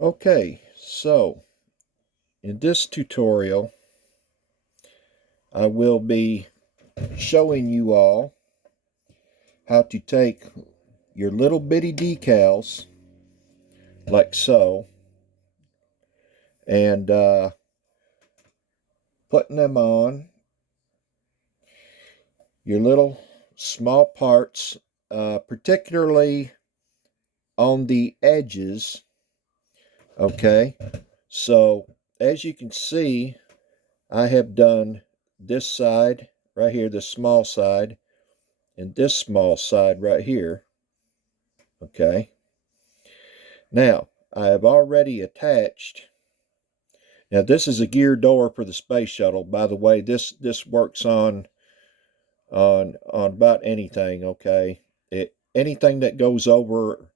Okay, so in this tutorial, I will be showing you all how to take your little bitty decals, like so, and putting them on your little small parts, particularly on the edges. Okay, so as you can see, I have done this side right here, the small side, and this small side right here. Okay, now I have already attached. Now this is a gear door for the space shuttle. By the way, this works on about anything. Okay, anything that goes over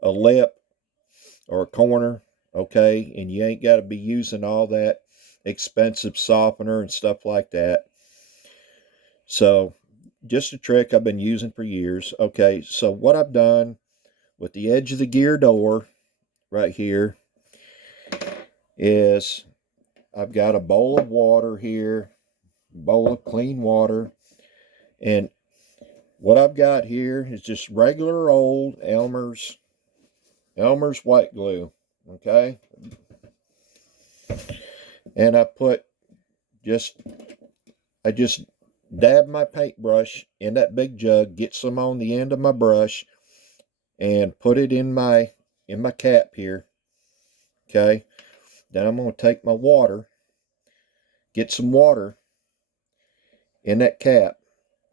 a lip or a corner. Okay, and you ain't got to be using all that expensive softener and stuff like that. So just a trick I've been using for years. Okay, so what I've done with the edge of the gear door right here is I've got a bowl of water here, bowl of clean water, and what I've got here is just regular old Elmer's white glue. Okay, and just I just dab my paintbrush in that big jug, get some on the end of my brush, and put it in my cap here. Okay, then I'm going to take my water, get some water in that cap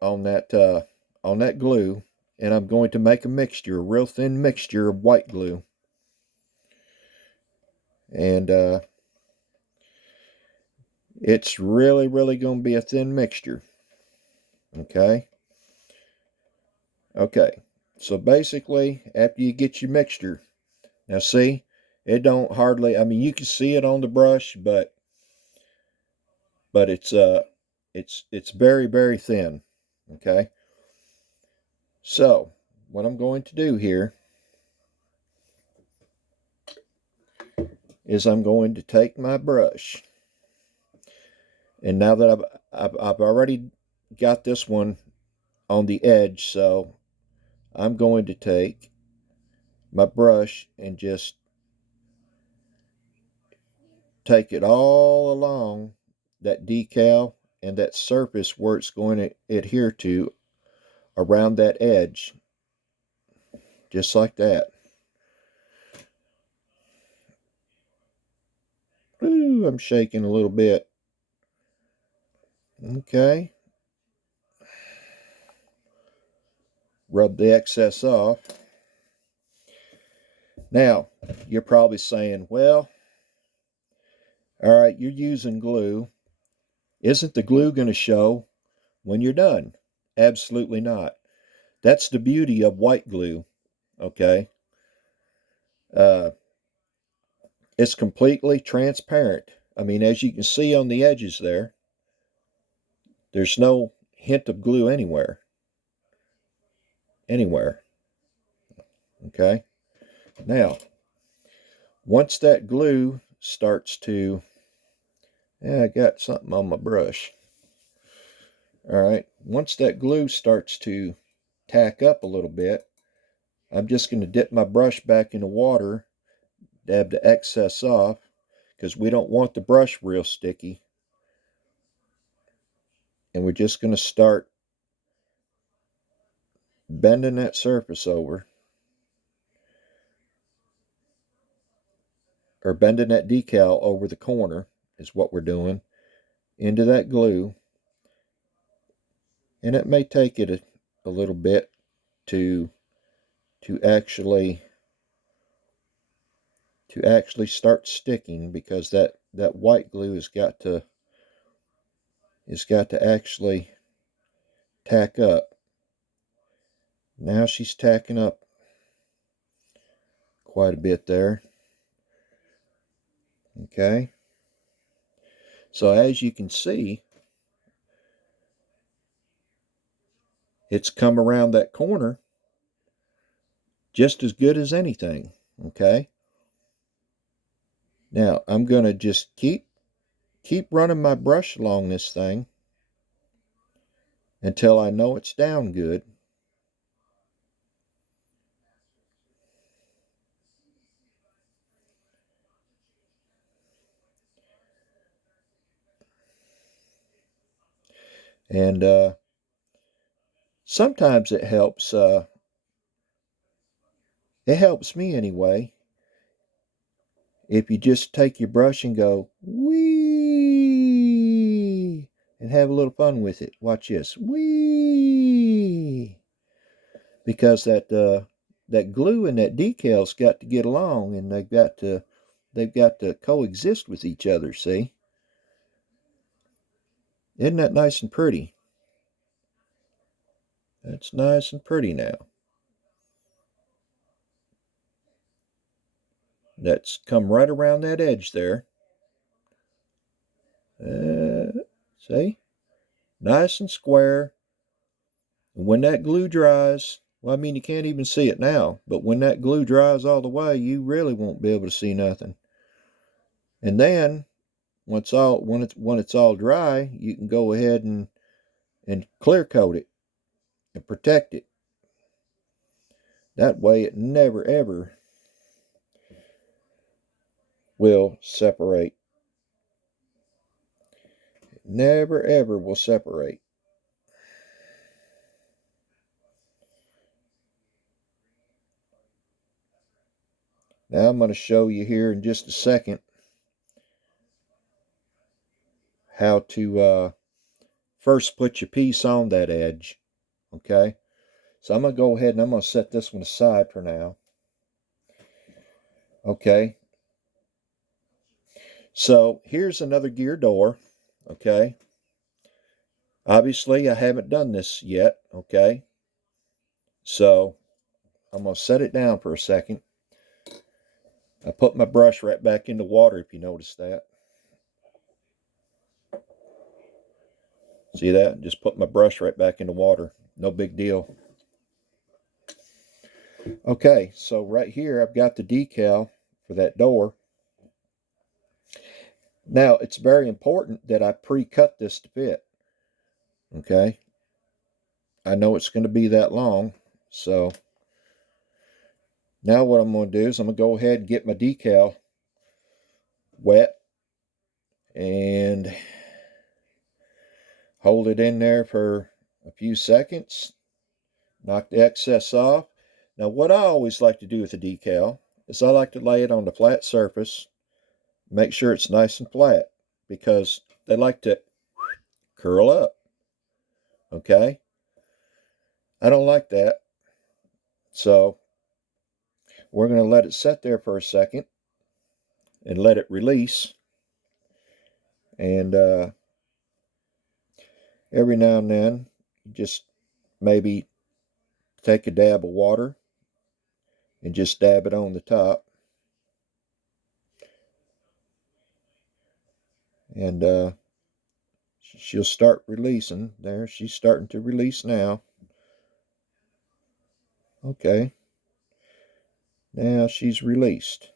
on that glue, and I'm going to make a mixture, a real thin mixture of white glue. And it's really going to be a thin mixture. Okay. So basically, after you get your mixture, now see, it don't hardly, I mean, you can see it on the brush, but it's very thin. Okay. So what I'm going to do here is I'm going to take my brush, and now that I've already got this one on the edge, so I'm going to take my brush and just take it all along that decal and that surface where it's going to adhere to around that edge, just like that. Ooh, I'm shaking a little bit. Okay. Rub the excess off. Now, you're probably saying, well, all right, you're using glue. Isn't the glue going to show when you're done? Absolutely not. That's the beauty of white glue. Okay. Uh, it's completely transparent. I mean, as you can see on the edges there, there's no hint of glue anywhere. Okay. Now, once that glue starts to, I got something on my brush. All right. Once that glue starts to tack up a little bit, I'm just going to dip my brush back in the water, dab the excess off, because we don't want the brush real sticky. And we're just going to start bending that surface over, or bending that decal over the corner is what we're doing, into that glue. And it may take it a little bit to actually start sticking, because that white glue has got to actually tack up. Now she's tacking up quite a bit there. Okay. So as you can see, it's come around that corner just as good as anything. Okay. Now I'm going to just keep running my brush along this thing until I know it's down good. And sometimes it helps me anyway, if you just take your brush and go wee and have a little fun with it. Watch this. Wee. Because that glue and that decal's got to get along, and they've got to coexist with each other, see? Isn't that nice and pretty? That's nice and pretty now. That's come right around that edge there. See? Nice and square. And when that glue dries, well, I mean, you can't even see it now, but when that glue dries all the way, you really won't be able to see nothing. And then, when it's all dry, you can go ahead and clear coat it and protect it. That way, it never ever will separate. It never ever will separate. Now I'm going to show you here in just a second how to first put your piece on that edge. Okay, so I'm going to go ahead and I'm going to set this one aside for now. Okay, so here's another gear door. Okay, obviously I haven't done this yet. Okay, so I'm going to set it down for a second. I put my brush right back in the water, if you notice that. See that? Just put my brush right back in the water. No big deal. Okay, so right here I've got the decal for that door. Now, it's very important that I pre-cut this to fit. Okay, I know it's going to be that long, so now what I'm going to do is I'm going to go ahead and get my decal wet and hold it in there for a few seconds, knock the excess off. Now, what I always like to do with the decal is I like to lay it on the flat surface, make sure it's nice and flat, because they like to curl up. Okay, I don't like that, so we're going to let it sit there for a second and let it release. And every now and then, just maybe take a dab of water and just dab it on the top. And she'll start releasing. There, she's starting to release now. Okay, now she's released.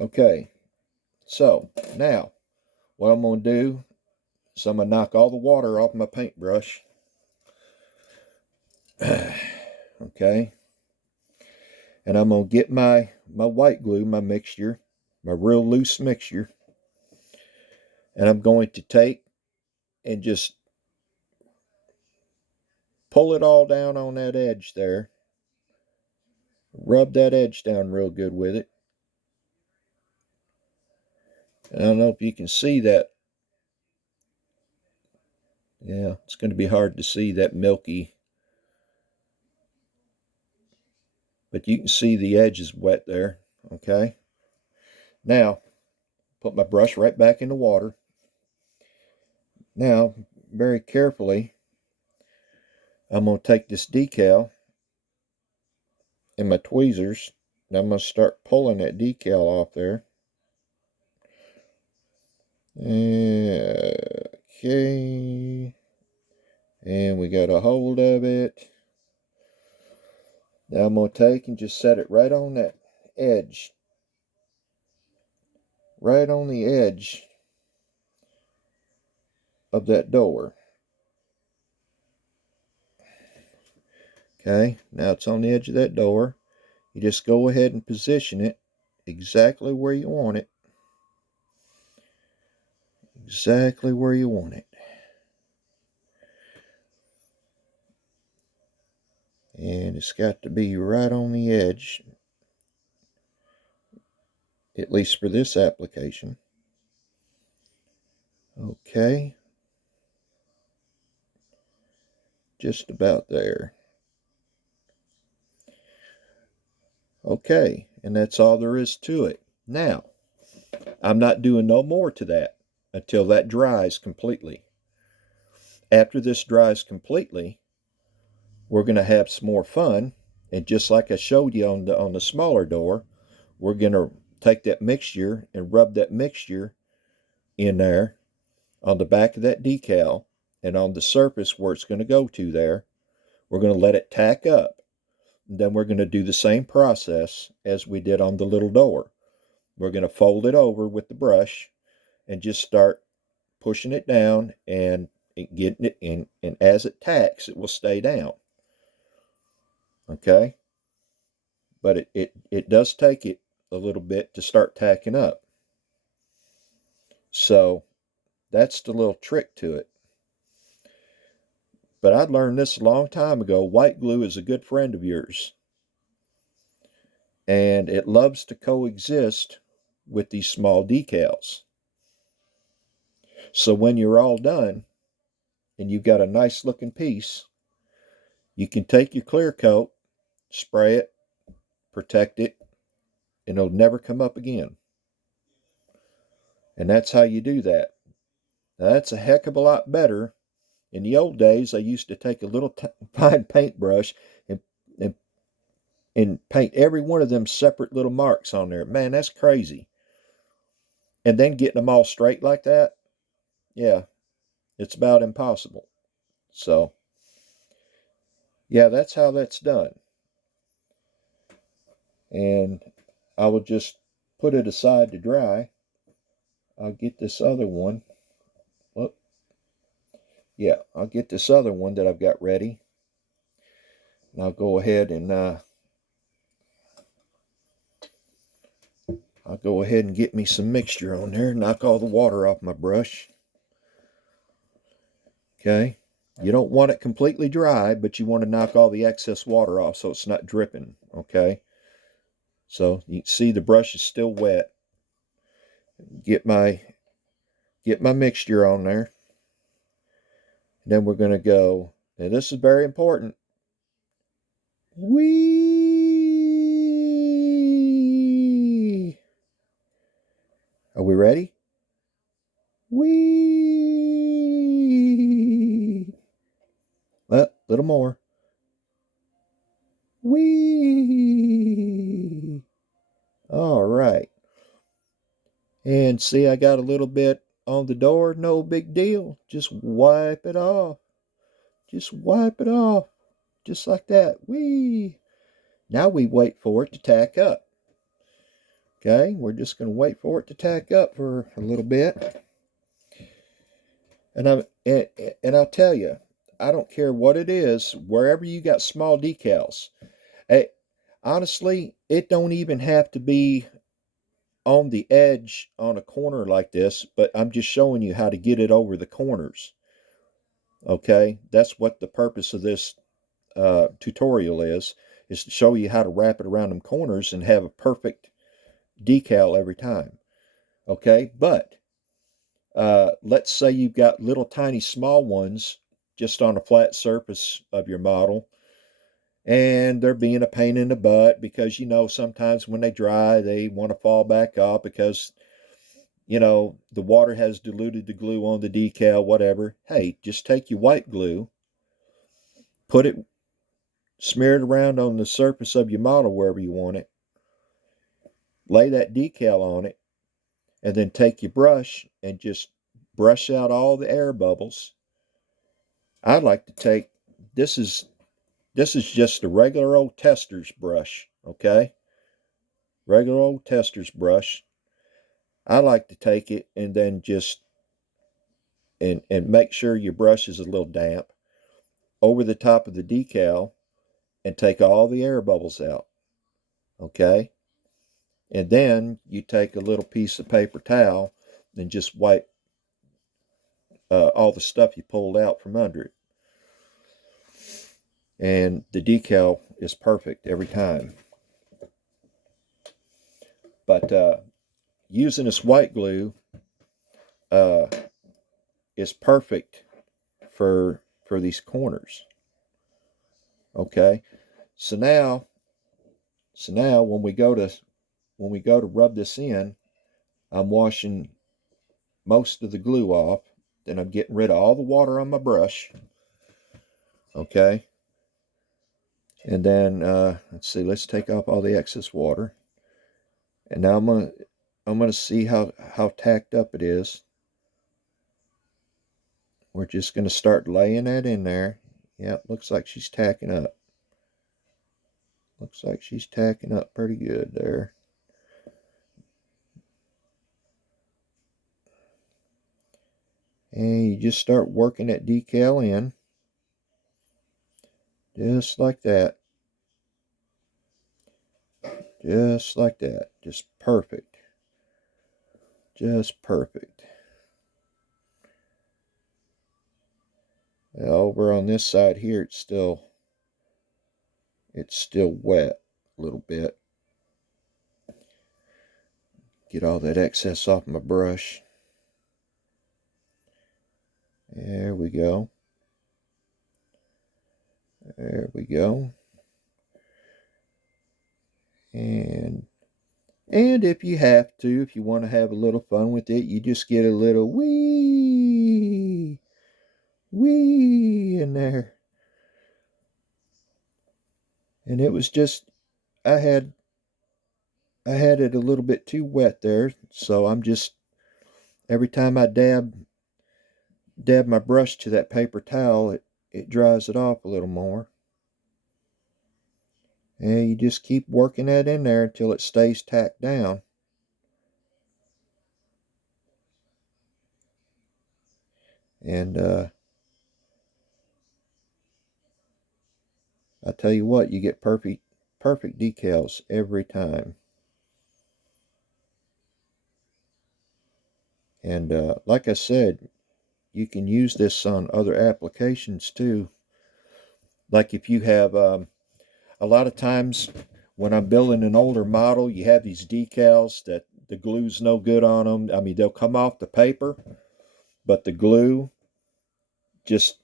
Okay, so now what I'm going to do is I'm going to knock all the water off my paintbrush. Okay, and I'm going to get my white glue, my mixture, my real loose mixture, and I'm going to take and just pull it all down on that edge there. Rub that edge down real good with it. And I don't know if you can see that. Yeah, it's going to be hard to see that milky, but you can see the edge is wet there. Okay, now put my brush right back in the water. Now, very carefully, I'm going to take this decal and my tweezers, and I'm going to start pulling that decal off there. Okay, and we got a hold of it. Now I'm going to take and just set it right on that edge. right on the edge of that door. Okay, now it's on the edge of that door. You just go ahead and position it exactly where you want it. Exactly where you want it. And it's got to be right on the edge, at least for this application. Okay, just about there. Okay, and that's all there is to it. Now, I'm not doing no more to that until that dries completely. After this dries completely, we're going to have some more fun. And just like I showed you on the smaller door, we're going to take that mixture and rub that mixture in there on the back of that decal and on the surface where it's going to go to there. We're going to let it tack up. And then we're going to do the same process as we did on the little door. We're going to fold it over with the brush and just start pushing it down and getting it in. And as it tacks, it will stay down. Okay? But it does take it a little bit to start tacking up. So that's the little trick to it. But I learned this a long time ago. White glue is a good friend of yours. And it loves to coexist with these small decals. So when you're all done and you've got a nice looking piece, you can take your clear coat, spray it, protect it, and it'll never come up again. And that's how you do that. Now, that's a heck of a lot better. In the old days, I used to take a little fine paintbrush and, and and paint every one of them separate little marks on there. Man, that's crazy. And then getting them all straight like that, yeah, it's about impossible. So, yeah, that's how that's done. And I will just put it aside to dry. I'll get this other one. Well, yeah, I'll get this other one that I've got ready. And I'll go ahead and get me some mixture on there. Knock all the water off my brush. Okay. You don't want it completely dry, but you want to knock all the excess water off so it's not dripping. Okay. So you can see the brush is still wet. Get my mixture on there. And then we're going to go, and this is very important. Wee. Are we ready? Wee. A little more. Wee. All right. And see, I got a little bit on the door. No big deal. Just wipe it off. Just wipe it off. Just like that. Wee. Now we wait for it to tack up. Okay, we're just going to wait for it to tack up for a little bit. And I'll tell you, I don't care what it is, wherever you got small decals. Honestly, it don't even have to be on the edge on a corner like this, but I'm just showing you how to get it over the corners. Okay, that's what the purpose of this tutorial is to show you how to wrap it around them corners and have a perfect decal every time. Okay, but let's say you've got little tiny small ones just on a flat surface of your model, and they're being a pain in the butt because, you know, sometimes when they dry, they want to fall back off because, you know, the water has diluted the glue on the decal, whatever. Hey, just take your white glue, put it, smear it around on the surface of your model wherever you want it, lay that decal on it, and then take your brush and just brush out all the air bubbles. I like to take, this is just a regular old tester's brush, okay? Regular old tester's brush. I like to take it and then just and make sure your brush is a little damp over the top of the decal and take all the air bubbles out. Okay? And then you take a little piece of paper towel and just wipe all the stuff you pulled out from under it. And the decal is perfect every time. But using this white glue uh, is perfect for these corners. Okay, so now when we go to rub this in, I'm washing most of the glue off. Then I'm getting rid of all the water on my brush. Okay, and then let's see, let's take off all the excess water. And now I'm gonna see how tacked up it is. We're just gonna start laying that in there. Yep, looks like she's tacking up. Looks like she's tacking up pretty good there. And you just start working that decal in. Just like that. Just like that. Just perfect. Just perfect. Now over on this side here, it's still wet a little bit. Get all that excess off my brush. There we go. There we go. And if you have to, if you want to have a little fun with it, you just get a little wee in there. And it was just, I had it a little bit too wet there, so I'm just, every time I dab my brush to that paper towel, it dries it off a little more. And you just keep working that in there until it stays tacked down. And I tell you what, you get perfect decals every time. And like I said, you can use this on other applications too. Like if you have a lot of times when I'm building an older model, you have these decals that the glue's no good on them. I mean, they'll come off the paper, but the glue just,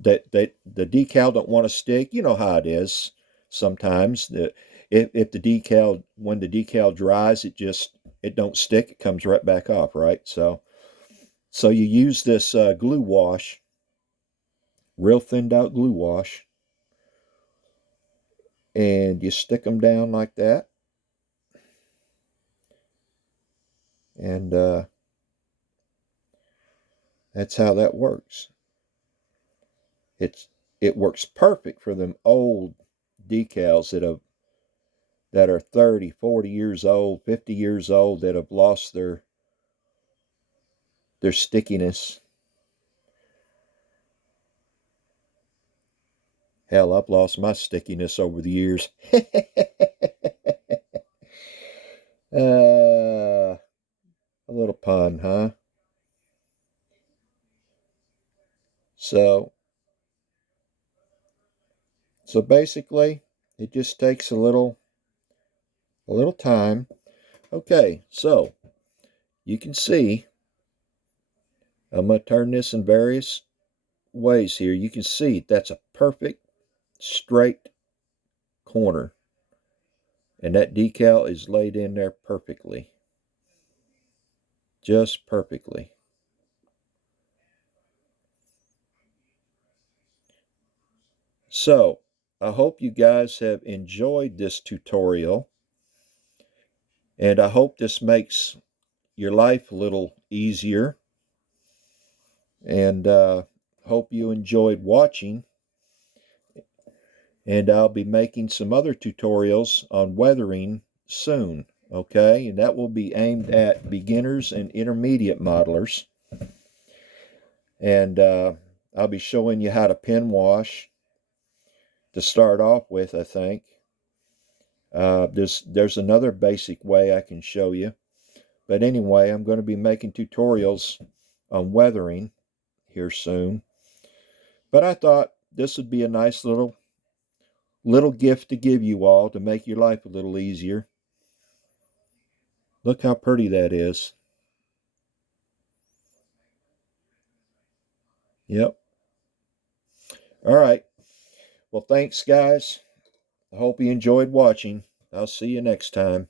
that the decal don't want to stick. You know how it is sometimes. If the decal, when the decal dries, it don't stick. It comes right back off, right? So you use this glue wash, real thinned out glue wash, and you stick them down like that. And that's how that works. It works perfect for them old decals that are 30, 40 years old, 50 years old, that have lost their stickiness. Hell, I've lost my stickiness over the years. A little pun, huh? So basically, it just takes a little time. Okay, so you can see, I'm going to turn this in various ways here. You can see that's a perfect straight corner, and that decal is laid in there perfectly, just perfectly. So I hope you guys have enjoyed this tutorial, and I hope this makes your life a little easier, and hope you enjoyed watching. And I'll be making some other tutorials on weathering soon. Okay, and that will be aimed at beginners and intermediate modelers. And I'll be showing you how to pen wash to start off with, I think. There's another basic way I can show you. But anyway, I'm going to be making tutorials on weathering here soon. But I thought this would be a nice little gift to give you all to make your life a little easier. Look how pretty that is. Yep. All right. Well, thanks, guys. I hope you enjoyed watching. I'll see you next time.